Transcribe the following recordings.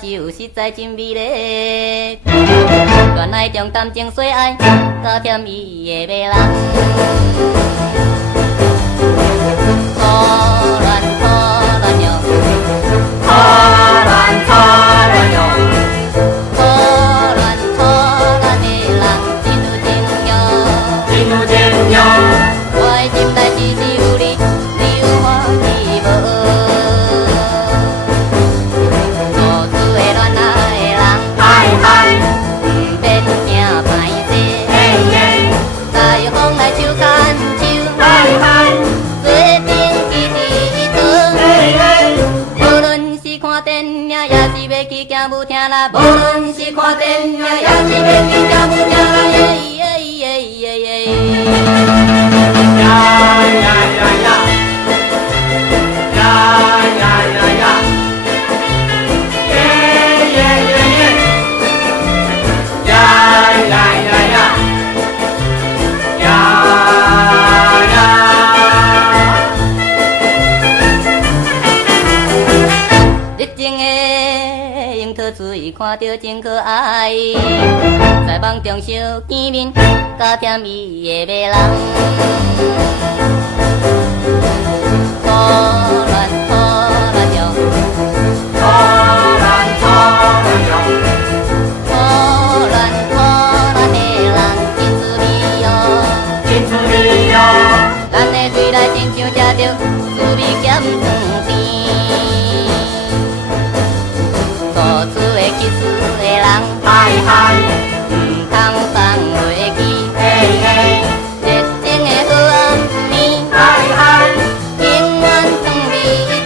酒实在真美丽。原来重感情细爱，加添伊的迷人。错乱错乱哟，错乱错乱哟，错乱错乱的人真有情哟，真有情哟。我的心内只是有你，你有我是无。做主的恋爱的人，嗨嗨，不免惊歹势，嘿嘿，在风来手牵手，嗨嗨，做阵去伫倒。嘿嘿，无论是看电影，也是要去行舞厅啦；无论是看电影，也是要去行舞厅啦。耶耶耶耶耶！呀呀呀呀，呀呀呀呀，耶耶耶耶，呀呀呀呀，呀呀。热情的樱桃水，看着真可爱，在梦中相见面，加添伊的迷人。错乱错乱哟，错乱错乱哟，错乱错乱的人真滋味哟。真滋味哟。咱的水来亲像吃着滋味咸汤甜。做主的去死的人，嗨嗨，唔通放袂记。嘿嘿，热情的好暗暝，嗨嗨，永远藏袂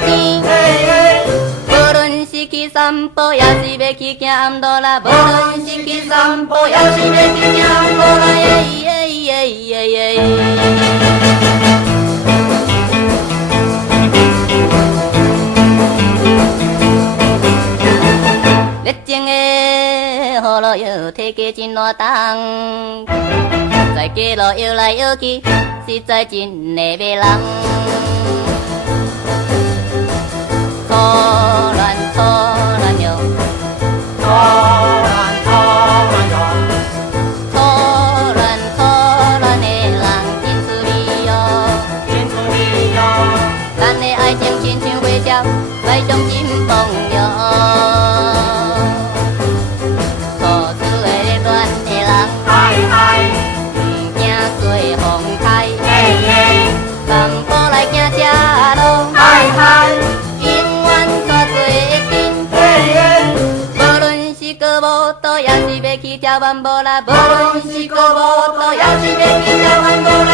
甜。嘿嘿，无论是去散步，也是要去行暗路啦；无论是去散步，也是要去行暗路啦。耶耶耶耶耶！热情的雨路摇，体价真烂重，在街路摇来摇去，实在真的迷人。错乱错乱哟，错乱错乱哟，错乱错乱的人真滋味哟。真滋味哟。咱的爱情亲像火烧，来将心放哟。错主的热恋的人，嗨嗨，唔惊做风台，嘿嘿，放步来行车路，嗨嗨，永远带做阵。嘿嘿，无论是歌舞蹈，也是要去跳完步啦；无论是歌舞蹈，也是要去跳完步啦。